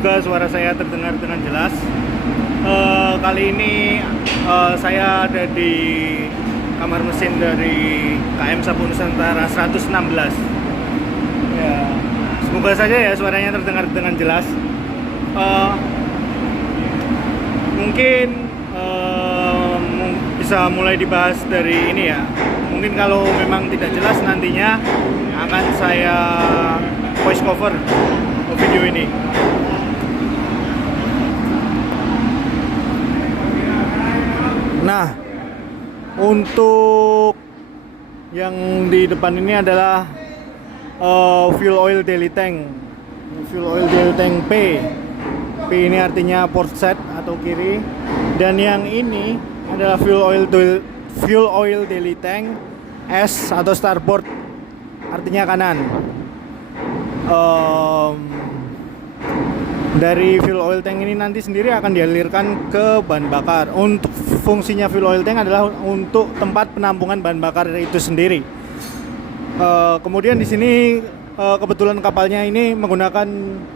Semoga suara saya terdengar dengan jelas. Kali ini saya ada di kamar mesin dari KM Sapu Nusantara 116. Ya, semoga saja ya suaranya terdengar dengan jelas. Mungkin bisa mulai dibahas dari ini ya. Mungkin kalau memang tidak jelas nantinya akan saya voice cover video ini. Nah, untuk yang di depan ini adalah fuel oil daily tank. Fuel oil daily tank P. P ini artinya port set atau kiri, dan yang ini adalah fuel oil daily tank S atau starboard, artinya kanan. Dari fuel oil tank ini nanti sendiri akan dialirkan ke bahan bakar. Untuk fungsinya fuel oil tank adalah untuk tempat penampungan bahan bakar itu sendiri. Kemudian di sini kebetulan kapalnya ini menggunakan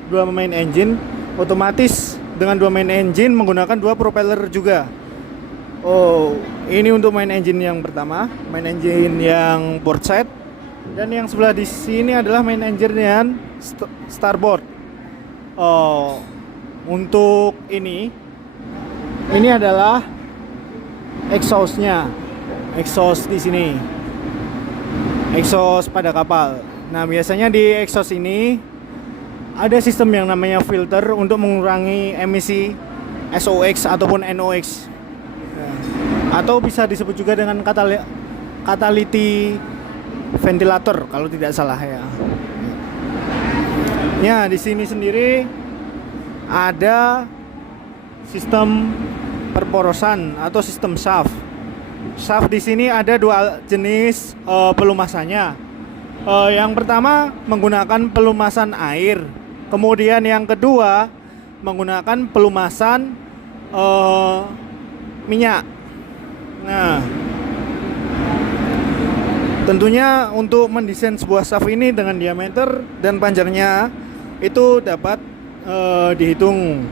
dua main engine, otomatis dengan dua main engine menggunakan dua propeller juga. Ini untuk main engine yang pertama, main engine yang port side, dan yang sebelah di sini adalah main engine yang starboard. Untuk ini adalah exhaustnya, exhaust di sini, exhaust pada kapal. Nah, biasanya di exhaust ini ada sistem yang namanya filter untuk mengurangi emisi SOx ataupun NOx, atau bisa disebut juga dengan catalytic ventilator kalau tidak salah ya. Ya, di sini sendiri ada sistem perporosan atau sistem shaft. Shaft di sini ada dua jenis pelumasannya. Yang pertama menggunakan pelumasan air, kemudian yang kedua menggunakan pelumasan minyak. Nah, tentunya untuk mendesain sebuah shaft ini dengan diameter dan panjangnya itu dapat dihitung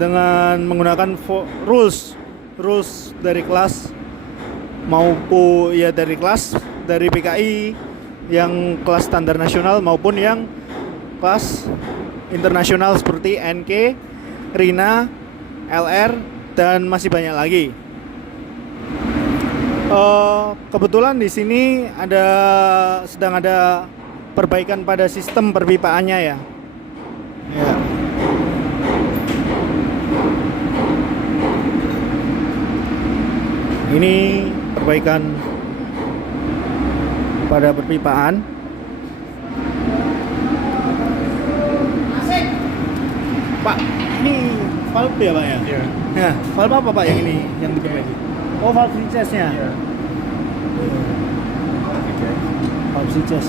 dengan menggunakan rules dari kelas maupun ya dari PKI yang kelas standar nasional maupun yang kelas internasional seperti NK, RINA, LR, dan masih banyak lagi. Kebetulan di sini sedang ada perbaikan pada sistem perpipaannya ya. Ini perbaikan pada perpipaan. Pak, ini valve ya Pak ya? Iya. Ya, valve apa Pak yang ini yang diperbaiki? Oh, valve Siches-nya. Iya. Valve Siches.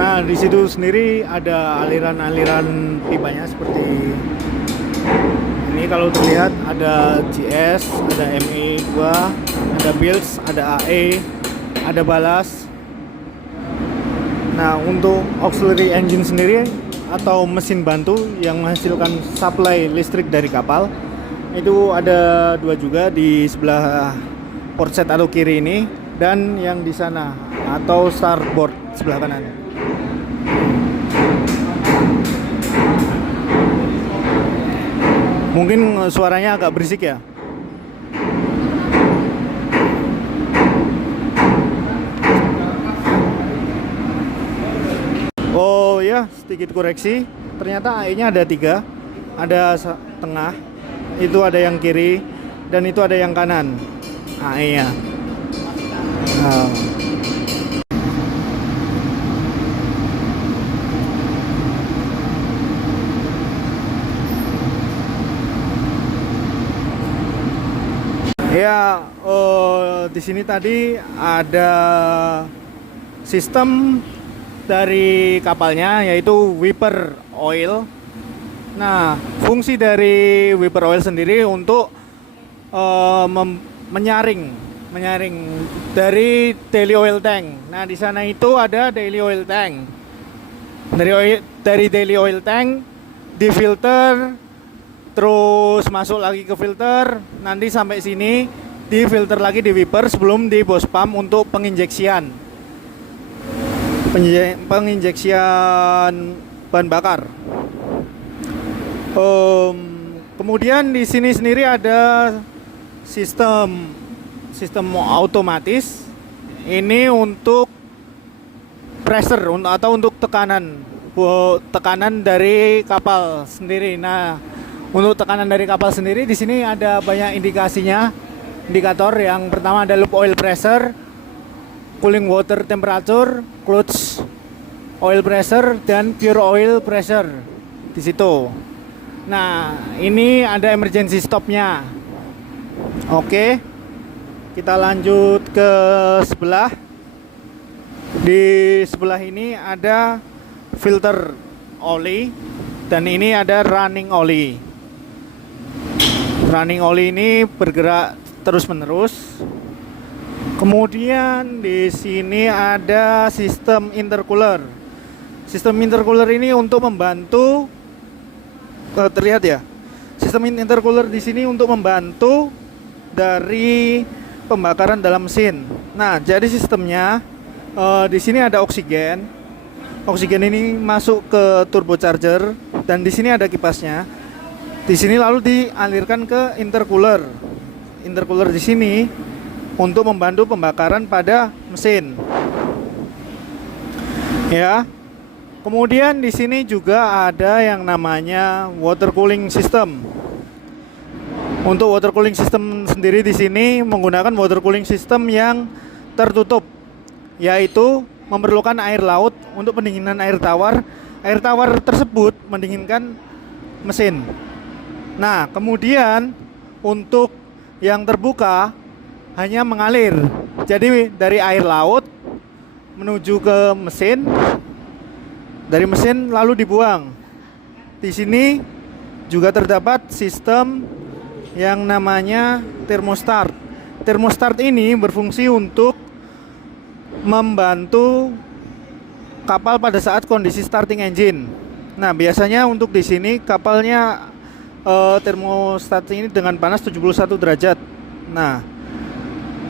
Nah, di situ sendiri ada aliran-aliran pipanya seperti ini. Kalau terlihat ada GS, ada ME2, ada Bills, ada AE, ada balas. Nah, untuk auxiliary engine sendiri atau mesin bantu yang menghasilkan supply listrik dari kapal itu ada dua juga, di sebelah port set atau kiri ini, dan yang di sana atau starboard sebelah kanan. Mungkin suaranya agak berisik ya. Oh ya, sedikit koreksi. Ternyata AE-nya ada 3. Ada tengah, itu ada yang kiri, dan itu ada yang kanan AE-nya. Ya, di sini tadi ada sistem dari kapalnya, yaitu wiper oil. Nah, fungsi dari wiper oil sendiri untuk menyaring menyaring dari daily oil tank. Nah, di sana itu ada daily oil tank. Dari daily oil tank difilter, terus masuk lagi ke filter, nanti sampai sini difilter lagi di wiper sebelum di bos pump untuk penginjeksian bahan bakar. Kemudian di sini sendiri ada sistem otomatis. Ini untuk pressure atau untuk tekanan dari kapal sendiri. Nah, untuk tekanan dari kapal sendiri di sini ada banyak indikator. Yang pertama ada loop oil pressure, cooling water temperature, clutch oil pressure, dan pure oil pressure di situ. Nah, ini ada emergency stopnya. Oke, kita lanjut ke sebelah. Di sebelah ini ada filter oli, dan ini ada running oli. Running oli ini bergerak terus-menerus. Kemudian di sini ada sistem intercooler. Sistem intercooler ini untuk membantu, terlihat ya. Sistem intercooler di sini untuk membantu dari pembakaran dalam mesin. Nah, jadi sistemnya di sini ada oksigen. Oksigen ini masuk ke turbocharger, dan di sini ada kipasnya. Di sini lalu dialirkan ke intercooler. Intercooler di sini untuk membantu pembakaran pada mesin. Ya. Kemudian di sini juga ada yang namanya water cooling system. Untuk water cooling system sendiri di sini menggunakan water cooling system yang tertutup, yaitu memerlukan air laut untuk pendinginan air tawar. Air tawar tersebut mendinginkan mesin. Nah, kemudian untuk yang terbuka hanya mengalir. Jadi dari air laut menuju ke mesin, dari mesin lalu dibuang. Di sini juga terdapat sistem yang namanya thermostat. Thermostat ini berfungsi untuk membantu kapal pada saat kondisi starting engine. Nah, biasanya untuk di sini kapalnya termostat ini dengan panas 71 derajat. Nah,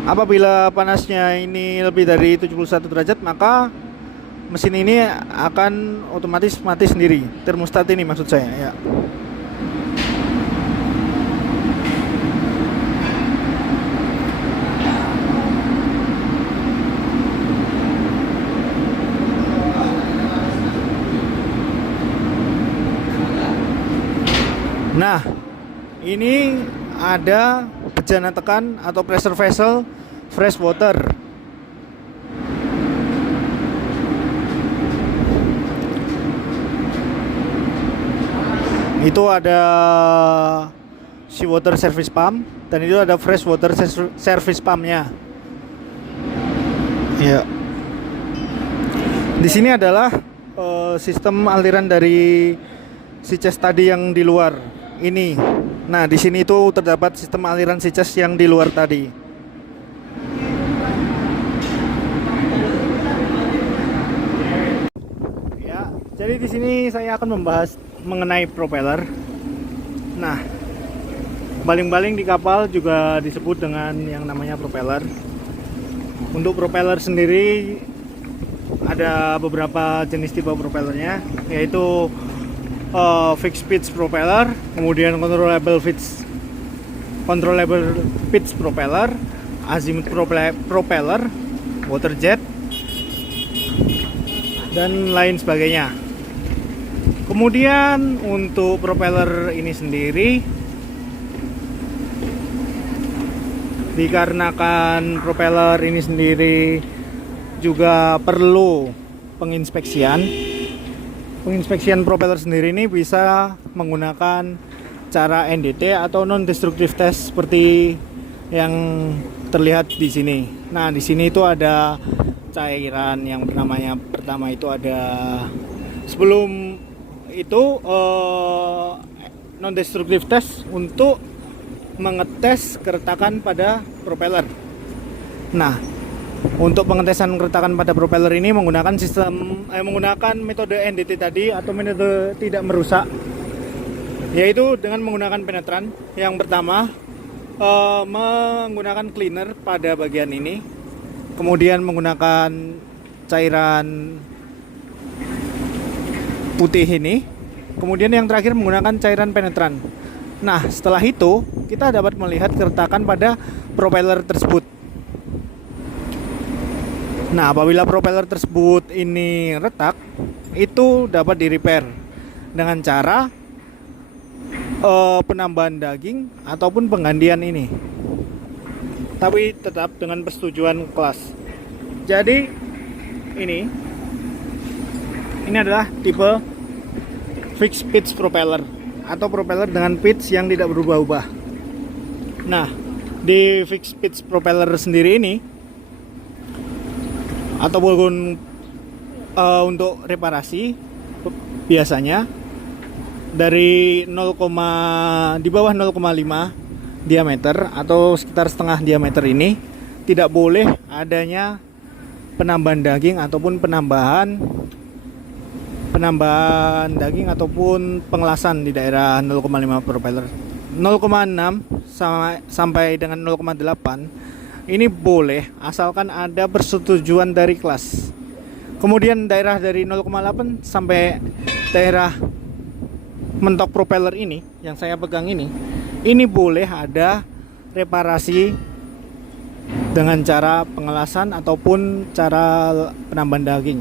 apabila panasnya ini lebih dari 71 derajat, maka mesin ini akan otomatis mati sendiri. Termostat ini maksud saya, ya. Nah, ini ada bejana tekan atau pressure vessel fresh water. Itu ada seawater service pump, dan itu ada fresh water service pumpnya. Ya. Di sini adalah sistem aliran dari si chest tadi yang di luar ini. Nah, di sini itu terdapat sistem aliran si chest yang di luar tadi. Ya, jadi di sini saya akan membahas mengenai propeller. Nah, baling-baling di kapal juga disebut dengan yang namanya propeller. Untuk propeller sendiri ada beberapa jenis tipe propellernya, yaitu fixed pitch propeller, kemudian controllable pitch propeller, azimuth propeller, water jet, dan lain sebagainya. Kemudian untuk propeller ini sendiri, dikarenakan propeller ini sendiri juga perlu penginspeksian. Penginspeksian propeller sendiri ini bisa menggunakan cara NDT atau non-destructive test seperti yang terlihat di sini. Nah, di sini itu ada cairan yang pertama itu ada, sebelum itu non-destructive test untuk mengetes keretakan pada propeller. Nah, untuk pengetesan keretakan pada propeller ini menggunakan menggunakan metode NDT tadi atau metode tidak merusak, yaitu dengan menggunakan penetran. Yang pertama, menggunakan cleaner pada bagian ini, kemudian menggunakan cairan putih ini, kemudian yang terakhir menggunakan cairan penetran. Nah, setelah itu kita dapat melihat keretakan pada propeller tersebut. Nah, apabila propeller tersebut ini retak, itu dapat di repair dengan cara penambahan daging ataupun penggantian ini, tapi tetap dengan persetujuan kelas. Jadi ini adalah tipe fixed pitch propeller atau propeller dengan pitch yang tidak berubah-ubah. Nah, di fixed pitch propeller sendiri ini ataupun untuk reparasi biasanya dari di bawah 0,5 diameter atau sekitar setengah diameter ini tidak boleh adanya penambahan daging ataupun penambahan daging ataupun pengelasan di daerah 0,5 propeller. 0,6 sampai dengan 0,8 ini boleh asalkan ada persetujuan dari kelas. Kemudian daerah dari 0,8 sampai daerah mentok propeller ini yang saya pegang ini boleh ada reparasi dengan cara pengelasan ataupun cara penambahan daging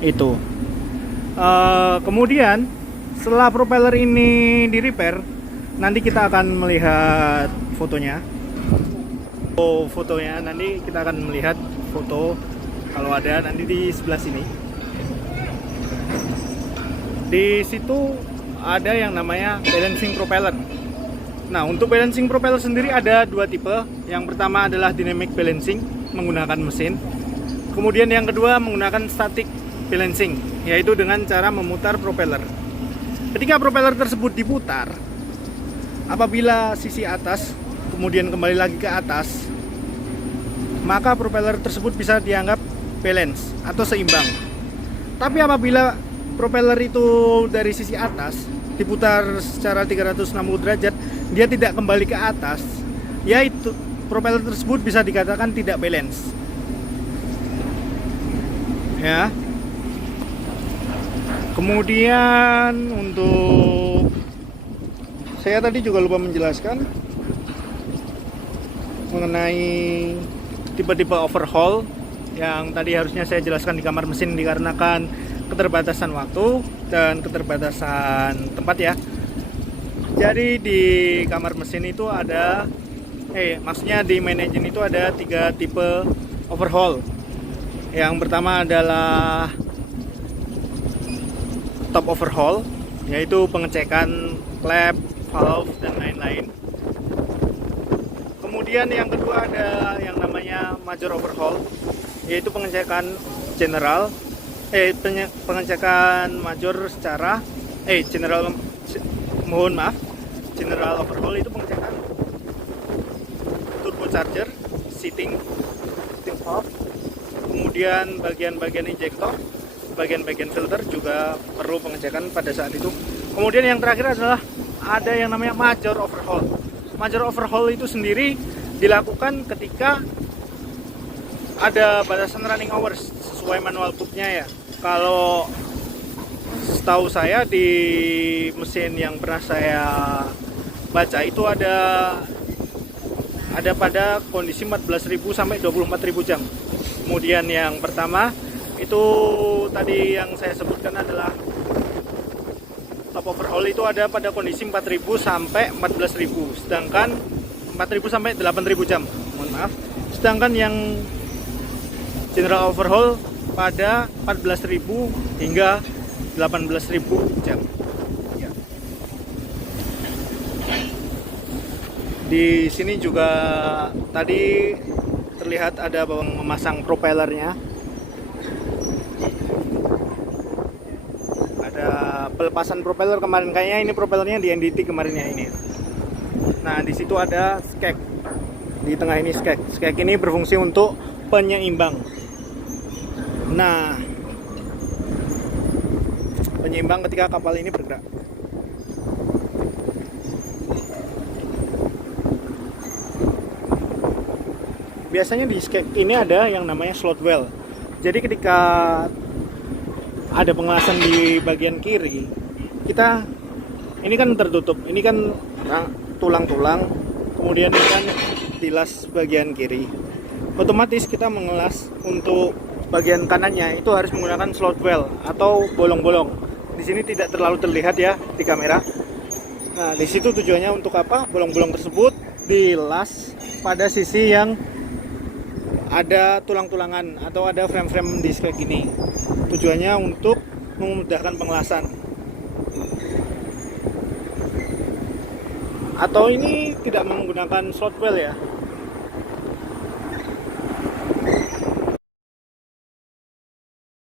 itu. Kemudian setelah propeller ini di repair, nanti kita akan melihat fotonya. Fotonya nanti kita akan melihat foto kalau ada nanti di sebelah sini. Di situ ada yang namanya balancing propeller. Nah, untuk balancing propeller sendiri ada dua tipe. Yang pertama adalah dynamic balancing menggunakan mesin. Kemudian yang kedua menggunakan static balancing, yaitu dengan cara memutar propeller. Ketika propeller tersebut diputar, apabila sisi atas kemudian kembali lagi ke atas, maka propeller tersebut bisa dianggap balance atau seimbang. Tapi apabila propeller itu dari sisi atas diputar secara 360 derajat, dia tidak kembali ke atas, yaitu propeller tersebut bisa dikatakan tidak balance. Ya. Kemudian untuk saya tadi juga lupa menjelaskan mengenai tipe-tipe overhaul yang tadi harusnya saya jelaskan di kamar mesin dikarenakan keterbatasan waktu dan keterbatasan tempat ya. Jadi di kamar mesin itu ada maksudnya di main engine itu ada 3 tipe overhaul. Yang pertama adalah top overhaul, yaitu pengecekan klep, valve dan lain-lain. Kemudian yang kedua ada yang namanya major overhaul, yaitu pengecekan general, pengecekan major secara general overhaul itu pengecekan turbocharger, seating valve, kemudian bagian-bagian injektor, bagian-bagian filter juga perlu pengecekan pada saat itu. Kemudian yang terakhir adalah ada yang namanya major overhaul. Major overhaul itu sendiri dilakukan ketika ada batasan running hours sesuai manual booknya ya. Kalau setahu saya di mesin yang pernah saya baca itu ada pada kondisi 14.000 sampai 24.000 jam. Kemudian yang pertama itu tadi yang saya sebutkan adalah top overhaul, itu ada pada kondisi 4.000 sampai 14.000, sedangkan 4.000 sampai 8.000 jam. Mohon maaf. Sedangkan yang general overhaul pada 14.000 hingga 18.000 jam. Ya. Di sini juga tadi terlihat ada bawang memasang propellernya. Ada pelepasan propeller kemarin, kayaknya ini propellernya di NDT kemarin ya ini. Nah, di situ ada skek. Di tengah ini skeg. Skeg ini berfungsi untuk penyeimbang. Nah, penyeimbang ketika kapal ini bergerak. Biasanya di skeg ini ada yang namanya slot well. Jadi ketika ada pengelasan di bagian kiri, kita ini kan tertutup, ini kan tulang-tulang, kemudian ini kan tilas bagian kiri. Otomatis kita mengelas untuk bagian kanannya itu harus menggunakan slot well atau bolong-bolong. Di sini tidak terlalu terlihat ya di kamera. Nah, di situ tujuannya untuk apa? Bolong-bolong tersebut dilas pada sisi yang ada tulang-tulangan atau ada frame-frame di skeg ini. Tujuannya untuk memudahkan pengelasan. Atau ini tidak menggunakan slot well ya.